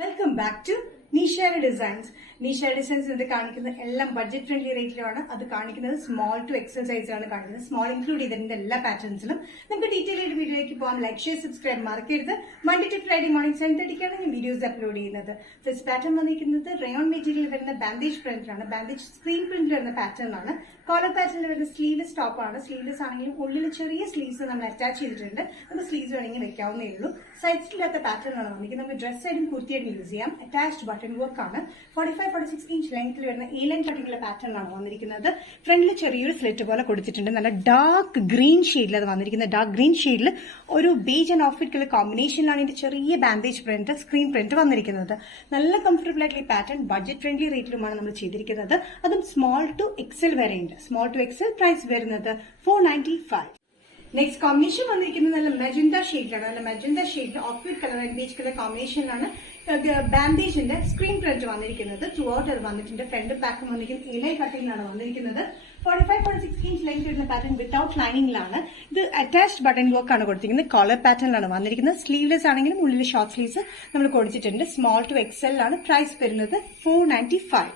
Welcome back to നിഷയുടെ designs. നിഷയുടെ designs ഇത് കാണിക്കുന്നത് എല്ലാം ബഡ്ജറ്റ് ഫ്രണ്ട്ലി റേറ്റിലാണ്. അത് കാണിക്കുന്നത് സ്മോൾ ടു എക്സൽ സൈസിലാണ് കാണിക്കുന്നത്. സ്മോൾ ഇൻക്ലൂഡ് ചെയ്തിട്ടുണ്ട് എല്ലാ പാറ്റേൺസിലും. നമുക്ക് ഡീറ്റെയിൽ ആയിട്ട് വീഡിയോയിലേക്ക് പോകാം. ലൈക്ക്, ഷെയർ, സബ്സ്ക്രൈബ് മറക്കരുത്. മൺഡേ ടു ഫ്രൈഡേ മോർണിംഗ് 7:30 ഞാൻ വീഡിയോസ് അപ്ലോഡ് ചെയ്യുന്നത്. ഫസ്റ്റ് പാറ്റേൺ വന്നിരിക്കുന്നത് റയോൺ മെറ്റീരിയൽ വരുന്ന ബാൻഡേജ് പ്രിന്റിലാണ്. ബാൻഡേജ് സ്ക്രീൻ പ്രിന്റ് വരുന്ന പാറ്റേൺ ആണ്. കോളർ പാറ്റേണിൽ വരുന്ന സ്ലീവ്ലെസ് ടോപ്പ് ആണ്. സ്ലീവ്ലെസ് ആണെങ്കിലും ഉള്ളിൽ ചെറിയ സ്ലീവ്സ് നമ്മൾ അറ്റാച്ച് ചെയ്തിട്ടുണ്ട്. നമുക്ക് സ്ലീവ്സ് വേണമെങ്കിൽ വെക്കാവുന്നേ ഉള്ളൂ. സൈഡ്സ് ഇല്ലാത്ത പാറ്റേൺ ആണ് വന്നിരിക്കുന്നത്. നമുക്ക് ഡ്രസ് ആയിട്ടും കുർത്തിയായിട്ടും യൂസ് ചെയ്യാം. അറ്റാച്ച്ഡ് ബട്ടൺ വർക്ക് ആണ്. 45-46 ഇഞ്ച് ലെങ്ത്തിൽ വരുന്ന A-line കട്ടിങ്ങുള്ള പാറ്റേൺ ആണ് വന്നിരിക്കുന്നത്. ഫ്രണ്ടിൽ ചെറിയൊരു സ്ലിറ്റ് പോലെ കൊടുത്തിട്ടുണ്ട്. നല്ല ഡാർക്ക് ഗ്രീൻ ഷെയ്ഡിൽ അത് വന്നിരിക്കുന്നത്. ഡാർക്ക് ഗ്രീൻ ഷെയ്ഡിൽ ഒരു beige and off white colour കോമ്പിനേഷനിലാണ് ഇതിന്റെ ചെറിയ ബാൻഡേജ് പ്രിന്റ്, സ്ക്രീൻ പ്രിന്റ് വന്നിരിക്കുന്നത്. നല്ല കംഫർട്ടബിൾ ആയിട്ടുള്ള ഈ പാറ്റേൺ ബഡ്ജറ്റ് ഫ്രണ്ട്ലി റേറ്റിലുമാണ് നമ്മൾ ചെയ്തിരിക്കുന്നത്. അതും സ്മോൾ ടു എക്സൽ വരെ ഉണ്ട്. സ്മോൾ ടു എക്സൽ പ്രൈസ് വരുന്നത് 495. നെക്സ്റ്റ് കോമ്പിനേഷൻ വന്നിരിക്കുന്നത് നല്ല മെജന്ത ഷെയ്ഡിലാണ്. നല്ല മെജന്ത ഷെയ്ഡിൽ off white colour and beach colour കോമ്പിനേഷനിലാണ് ബാൻഡേജിന്റെ സ്ക്രീൻ പ്രിന്റ് വന്നിരിക്കുന്നത്. ത്രൂ ഔട്ട് അത് വന്നിട്ടുണ്ട്. ഫ്രണ്ട് ബാക്കും വന്നിരിക്കുന്നത് A-line കട്ടിങ്ങിലാണ് വന്നിരിക്കുന്നത്. 45-46 ഇഞ്ച് ലെങ്ത് വരുന്ന പാറ്റേൺ വിത്തൌട്ട് ലൈനിങ്ങിലാണ്. ഇത് അറ്റാച്ച്ഡ് ബട്ടൺ വർക്ക് ആണ് കൊടുത്തിരിക്കുന്നത്. കോളർ പാറ്റേണിലാണ് വന്നിരിക്കുന്നത്. സ്ലീവ്ലെസ് ആണെങ്കിലും ഉള്ളിൽ ഷോർട്ട് സ്ലീവ്സ് നമ്മൾ കൊടുത്തിട്ടുണ്ട്. Small to എക്സലിലാണ്. പ്രൈസ് വരുന്നത് 495.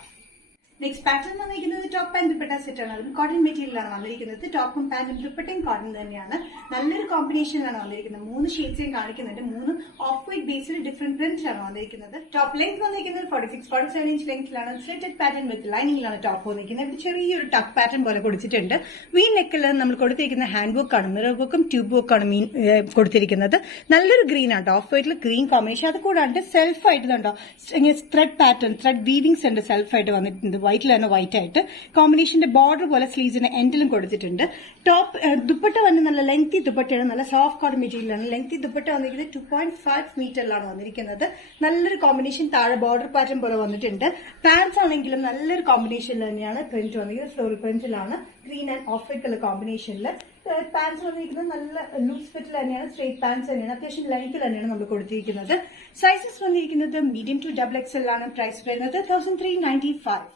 നെക്സ്റ്റ് പാറ്റേൺ വന്നിരിക്കുന്നത് ടോപ്പ് ആൻഡ് ദുപ്പട്ട സെറ്റ് ആണ്. അതും കോട്ടൺ മെറ്റീരിയലാണ് വന്നിരിക്കുന്നത്. ടോപ്പും പാന്റും ദുപ്പട്ടയും കോട്ടൺ തന്നെയാണ്. നല്ലൊരു കോമ്പിനേഷനിലാണ് വന്നിരിക്കുന്നത്. 3 ഷെയ്ഡ്സും കാണിക്കുന്നുണ്ട്. 3 ഓഫ് വൈറ്റ് ബേസിൽ ഡിഫറെന്റ് പ്രിന്റിലാണ് വന്നിരിക്കുന്നത്. ടോപ്പ് ലെങ്ത് വന്നിരിക്കുന്നത് 46-47 ഇഞ്ച് ലെങ്ത്തിലാണ്. സ്ട്രെറ്റഡ് പാറ്റേൺ വിത്ത് ലൈനിങ്ങിലാണ് ടോപ്പ് വന്നിരിക്കുന്നത്. ഇവിടെ ചെറിയൊരു ടക്ക് പാറ്റേൺ പോലെ കൊടുത്തിട്ടുണ്ട്. വി നെക്കിൽ നമ്മൾ കൊടുത്തിരിക്കുന്ന ഹാൻഡ് വർക്ക് ആണ്. മിറർ വർക്കും ട്യൂബ് വർക്കും ആണ് കൊടുത്തിരിക്കുന്നത്. നല്ലൊരു ഗ്രീൻ ആണ്. ഓഫ് വൈറ്റിൽ ഗ്രീൻ കോമ്പിനേഷൻ. അത് കൂടാണ്ട് സെൽഫ് ആയിട്ട് കണ്ടോ ത്രെഡ് പാറ്റേൺ, ത്രെഡ് വീവിംഗ്സ് ഉണ്ട് സെൽഫ് ആയിട്ട് വന്നിട്ടുണ്ട്. വൈറ്റിലാണ് വൈറ്റ് ആയിട്ട് കോമ്പിനേഷന്റെ ബോർഡർ പോലെ സ്ലീവ്സിന്റെ എൻഡിലും കൊടുത്തിട്ടുണ്ട്. ടോപ്പ് ദുപ്പട്ട വന്ന് നല്ല ലെങ്തി ദുപ്പട്ടയാണ്. നല്ല സോഫ്റ്റ് കോട്ടൺ മെറ്റീരിയലാണ്. ലെങ്തി ദുപ്പട്ട വന്നിരിക്കുന്നത് 2.5 മീറ്ററിലാണ് വന്നിരിക്കുന്നത്. നല്ലൊരു കോമ്പിനേഷൻ. താഴെ ബോർഡർ പാറ്റേൺ പോലെ വന്നിട്ടുണ്ട്. പാൻസ് ആണെങ്കിലും നല്ലൊരു കോമ്പിനേഷനിൽ തന്നെയാണ് പ്രിന്റ് വന്നിരിക്കുന്നത്. ഫ്ലോറൽ പ്രിന്റിലാണ്. Green and off white colour കോമ്പിനേഷനിൽ പാൻസ് വന്നിരിക്കുന്നത് നല്ല ലൂസ് ഫിറ്റിൽ തന്നെയാണ്. സ്ട്രേറ്റ് പാൻസ് തന്നെയാണ്. അത്യാവശ്യം ലെങ്ത്തിൽ തന്നെയാണ് നമ്മൾ കൊടുത്തിരിക്കുന്നത്. സൈസസ് വന്നിരിക്കുന്നത് മീഡിയം ടു ഡബിൾ എക്സൽ ആണ്. പ്രൈസ് വരുന്നത് 1395.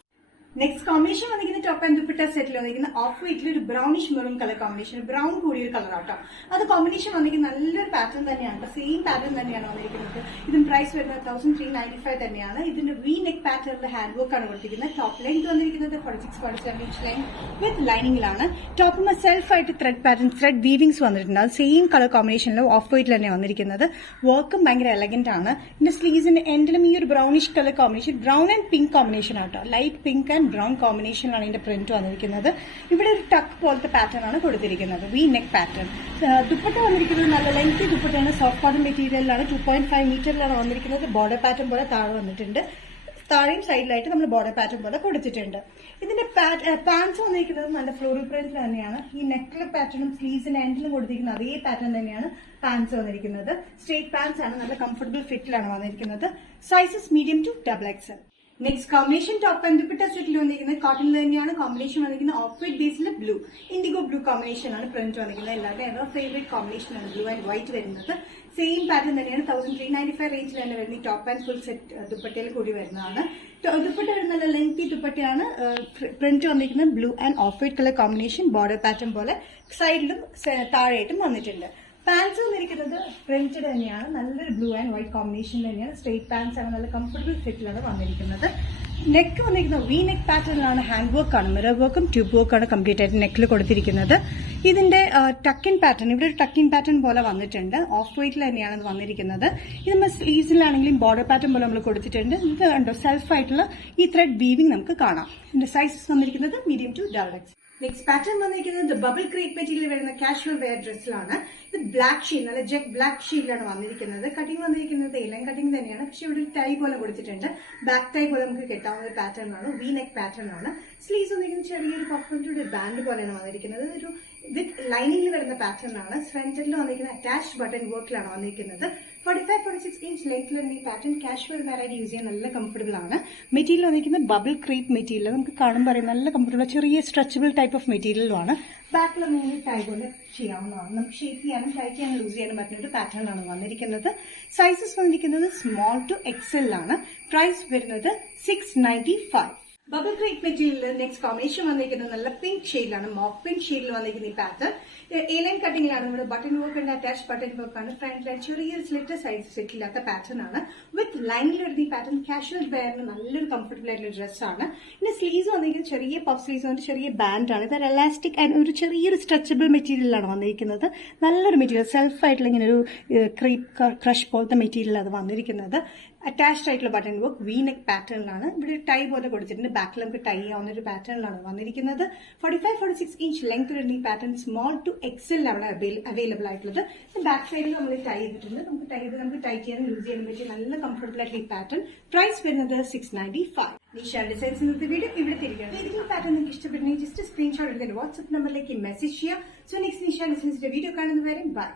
നെക്സ്റ്റ് കോമ്പിനേഷൻ വന്നിരിക്കുന്നത് ടോപ്പ് ആൻഡ് ദുപ്പട്ട സെറ്റിൽ വന്നിരിക്കുന്ന ഓഫ് വൈറ്റിൽ ഒരു brownish maroon colour combination. Brown കൂടിയൊരു കളർ ആട്ടോ. അത് കോമ്പിനേഷൻ വന്നിരിക്കുന്ന നല്ലൊരു പാറ്റേൺ തന്നെയാണ്. സെയിം പാറ്റേൺ തന്നെയാണ് വന്നിരിക്കുന്നത്. ഇതിന് പ്രൈസ് വരുന്നത് 1395 തന്നെയാണ്. ഇതിന്റെ വി നെക്ക് പാറ്റേണിന്റെ ഹാൻഡ് വർക്ക് ആണ് കൊടുത്തിരിക്കുന്നത്. ടോപ്പ് ലെങ്ത് വന്നിരിക്കുന്നത് 46-47 ഇഞ്ച് ലെങ്ത് വിത്ത് ലൈനിങ്ങിലാണ്. ടോപ്പിൽ സെൽഫ് ആയിട്ട് ത്രെഡ് പാറ്റേൺ, ത്രെഡ് വീവിംഗ്സ് വന്നിട്ടുണ്ട്. അത് സെയിം കളർ കോമ്പിനേഷനിൽ ഓഫ് വൈറ്റിൽ തന്നെ വന്നിരിക്കുന്നത്. വർക്കും ഭയങ്കര എലഗന്റ് ആണ്. ഇതിന്റെ സ്ലീവ്സിന്റെ എൻഡിലും ഈ ഒരു brownish colour combination, brown and pink combination ആട്ടോ. ലൈറ്റ് പിങ്ക് ആൻഡ് ബ്രൗൺ കോമ്പിനേഷനിലാണ് ഇതിന്റെ പ്രിന്റ് വന്നിരിക്കുന്നത്. ഇവിടെ ഒരു ടക്ക് പോലത്തെ പാറ്റേൺ ആണ് കൊടുത്തിരിക്കുന്നത്. V neck pattern. ദുപ്പട്ട വന്നിരിക്കുന്നത് നല്ല ലെങ്തി ദുപ്പട്ടയാണ്. Soft cotton മെറ്റീരിയലിലാണ്. 2.5 മീറ്ററിലാണ് വന്നിരിക്കുന്നത്. ബോർഡർ പാറ്റേൺ പോലെ താഴെ വന്നിട്ടുണ്ട്. താഴെയും സൈഡിലായിട്ട് നമ്മൾ ബോർഡർ പാറ്റേൺ പോലെ കൊടുത്തിട്ടുണ്ട്. ഇതിന്റെ പാൻസ് വന്നിരിക്കുന്നത് നല്ല ഫ്ലോറൽ പ്രിന്റ് തന്നെയാണ്. ഈ നെക്കിലെ പാറ്റേണും സ്ലീവ്സിന്റെ എൻഡിലും കൊടുത്തിരിക്കുന്ന അതേ പാറ്റേൺ തന്നെയാണ് പാൻസ് വന്നിരിക്കുന്നത്. സ്ട്രേറ്റ് പാൻസ് ആണ്. നല്ല കംഫർട്ടബിൾ ഫിറ്റിലാണ് വന്നിരിക്കുന്നത്. Sizes medium to double XL. Next combination top and dupatta സെറ്റിൽ വന്നിരിക്കുന്നത് കോട്ടണിൽ തന്നെയാണ്. കോമ്പിനേഷൻ വന്നിരിക്കുന്നത് ഓഫ് വൈറ്റ് ബേസിൽ ബ്ലൂ, ഇൻഡിഗോ ബ്ലൂ കോമ്പിനേഷൻ ആണ് പ്രിന്റ് വന്നിരിക്കുന്നത്. എല്ലാവരുടെ എവർ ഫേവറേറ്റ് കോമ്പിനേഷൻ ആണ് ബ്ലൂ ആൻഡ് വൈറ്റ് വരുന്നത്. സെയിം പാറ്റേൺ തന്നെയാണ്. 1395 റേഞ്ചിൽ തന്നെ വരുന്നത്. ടോപ്പ് ആൻഡ് ഫുൾ സെറ്റ് ദുപ്പട്ടയിൽ കൂടി വരുന്നതാണ്. ദുപ്പട്ട നല്ല ലെങ്തി ദുപ്പട്ടയാണ്. പ്രിന്റ് വന്നിരിക്കുന്നത് blue and off white colour combination. Border pattern പോലെ സൈഡിലും താഴെയായിട്ടും വന്നിട്ടുണ്ട്. പാൻസ് വന്നിരിക്കുന്നത് പ്രിന്റഡ് തന്നെയാണ്. നല്ലൊരു ബ്ലൂ ആൻഡ് വൈറ്റ് കോമ്പിനേഷൻ തന്നെയാണ്. സ്ട്രേറ്റ് പാൻസ് ആണ്. നല്ല കംഫർട്ടബിൾ ഫിറ്റിലാണ് വന്നിരിക്കുന്നത്. നെക്ക് വന്നിരിക്കുന്നത് വി നെക്ക് പാറ്റേണിലാണ്. ഹാൻഡ് വർക്ക് ആണ്. മിറർ വർക്കും ട്യൂബ് വർക്കാണ് കംപ്ലീറ്റ് ആയിട്ട് നെക്കിൽ കൊടുത്തിരിക്കുന്നത്. ഇതിന്റെ ടക്കിൻ പാറ്റേൺ, ഇവിടെ ഒരു ടക്കിൻ പാറ്റേൺ പോലെ വന്നിട്ടുണ്ട്. ഓഫ് വൈറ്റിൽ തന്നെയാണ് ഇത് വന്നിരിക്കുന്നത്. ഇത് നമ്മൾ സ്ലീവ്സിലാണെങ്കിലും ബോർഡർ പാറ്റേൺ പോലെ നമ്മൾ കൊടുത്തിട്ടുണ്ട്. ഇത് കണ്ടോ സെൽഫ് ആയിട്ടുള്ള ഈ ത്രെഡ് വീവിംഗ് നമുക്ക് കാണാം. ഇതിന്റെ സൈസസ് വന്നിരിക്കുന്നത് medium to double X. Next pattern വന്നിരിക്കുന്നത് ബബിൾ ക്രേപ്പ് മെറ്റീരിയൽ വരുന്ന കാഷ്വൽ വെയർ ഡ്രസ്സിലാണ്. ഇത് ബ്ലാക്ക് ഷെയ്ഡ്, നല്ല ജെറ്റ് ബ്ലാക്ക് ഷെയ്ഡിലാണ് വന്നിരിക്കുന്നത്. കട്ടിംഗ് വന്നിരിക്കുന്നത് A-line കട്ടിംഗ് തന്നെയാണ്. പക്ഷെ ഇവിടെ ഒരു ടൈ പോലെ കൊടുത്തിട്ടുണ്ട്. ബാക്ക് ടൈ പോലെ നമുക്ക് കെട്ടാവുന്ന ഒരു പാറ്റേൺ ആണ്. വി നെക്ക് പാറ്റേൺ ആണ്. സ്ലീവ്സ് വന്നിരിക്കുന്നത് ചെറിയൊരു പഫിന്റെ ബാൻഡ് പോലെയാണ് വന്നിരിക്കുന്നത്. ഒരു വിത്ത് ലൈനിങ്ങിൽ വരുന്ന പാറ്റേൺ ആണ്. ഫ്രണ്ടിൽ വന്നിരിക്കുന്ന അറ്റാച്ച്ഡ് ബട്ടൺ വർക്കിലാണ് വന്നിരിക്കുന്നത്. 45-46 ഇഞ്ച് ലെങ്ത്തിൽ ഈ പാറ്റേൺ കാഷ്വൽ വെയറായിട്ട് യൂസ് ചെയ്യാൻ നല്ല കംഫർട്ടബിൾ ആണ്. മെറ്റീരിയൽ വന്നിരിക്കുന്നത് ബബിൾ ക്രേപ്പ് മെറ്റീരിയൽ. നമുക്ക് കാണുമ്പോൾ നല്ല കംഫർട്ടബിൾ, ചെറിയ സ്ട്രെച്ചബിൾ ടൈപ്പ് ഓഫ് മെറ്റീരിയലുമാണ്. ബാക്കിൽ മൂന്ന് ടൈ കൊണ്ട് ചെയ്യാവുന്നതാണ്. നമുക്ക് ഷേപ്പ് ചെയ്യാനും ടൈറ്റ് ചെയ്യാനും ലൂസ് ചെയ്യാനും പറ്റുന്ന ഒരു പാറ്റേൺ ആണ് വന്നിരിക്കുന്നത്. സൈസസ് വന്നിരിക്കുന്നത് സ്മോൾ ടു എക്സൽ ആണ്. പ്രൈസ് വരുന്നത് 695. ബബിൾ ക്രേപ്പ് മെറ്റീരിയലിൽ നെക്സ്റ്റ് കോമ്പിനേഷൻ വന്നിരിക്കുന്നത് നല്ല പിങ്ക് ഷെയ്ഡിലാണ്, മോഫ് പിങ്ക് ഷെയ്ഡിൽ വന്നിരിക്കുന്ന ഈ പാറ്റേൺ എലൈൻ കട്ടിങ്ങിലാണ്. നമ്മുടെ ബട്ടൺ വർക്ക് ഉണ്ട്, അറ്റാച്ച് ബട്ടൺ വർക്ക് ആണ്. ഫ്രണ്ടിൽ ചെറിയൊരു സ്ലിറ്റ് സൈഡ് സെറ്റില്ലാത്ത പാറ്റേൺ ആണ്. വിത്ത് ലൈനിൽ വരുന്ന ഈ പാറ്റേൺ കാഷ്വൽ വെയറിന് നല്ലൊരു കംഫർട്ടബിൾ ആയിട്ടുള്ള ഡ്രസ്സാണ്. പിന്നെ സ്ലീവ്സ് വന്നിരിക്കുന്നത് ചെറിയ പഫ് സ്ലീവ്സ് വന്നിട്ട് ചെറിയ ബാൻഡ് ആണ്. ഇത് എലാസ്റ്റിക് ആൻഡ് ഒരു ചെറിയൊരു സ്ട്രെച്ചബിൾ മെറ്റീരിയലാണ് വന്നിരിക്കുന്നത്. നല്ലൊരു മെറ്റീരിയൽ, സെൽഫ് ആയിട്ടുള്ള ഇങ്ങനെ ഒരു ക്രീപ്പ് ക്രഷ് പോലത്തെ മെറ്റീരിയൽ അത് വന്നിരിക്കുന്നത്. അറ്റാച്ച്ഡ് ആയിട്ടുള്ള ബട്ടൺ വർക്ക് വി നെക്ക് പാറ്റേണിലാണ്. ഇവിടെ ടൈ പോലെ കൊടുത്തിട്ടുണ്ട്. ബാക്കിൽ നമുക്ക് ടൈ ആവുന്ന ഒരു പാറ്റേണിലാണ് വന്നിരിക്കുന്നത്. 45-46 ഇഞ്ച് ലെങ്ത് വരുന്ന ഈ പാറ്റേൺ സ്മോൾ ടു എക്സലിലാണ് അവൈലബിൾ ആയിട്ടുള്ളത്. ബാക്ക് സൈഡിൽ നമ്മൾ ടൈ ചെയ്തിട്ടുണ്ട്. നമുക്ക് ടൈ ചെയ്യാനും യൂസ് ചെയ്യാനും പറ്റിയ നല്ല കംഫർട്ടബിൾ ആയിട്ടുള്ള ഈ പാറ്റേൺ. പ്രൈസ് വരുന്നത് 695. നിഷ ഡിസൈൻസ് ഇന്നത്തെ വീഡിയോ ഇവിടെ തിരികെയാണ്. ഏതെങ്കിലും പാറ്റേൺ നിങ്ങൾക്ക് ഇഷ്ടപ്പെടുന്നെങ്കിൽ ജസ്റ്റ് സ്ക്രീൻഷോട്ട് എടുത്തിട്ട് വാട്സ്ആപ്പ് നമ്പറിലേക്ക് മെസ്സേജ് ചെയ്യാം. സോ നെക്സ്റ്റ് നിഷ ഡിസൈൻസിന്റെ വീഡിയോ കാണുന്നവരെ ബൈ.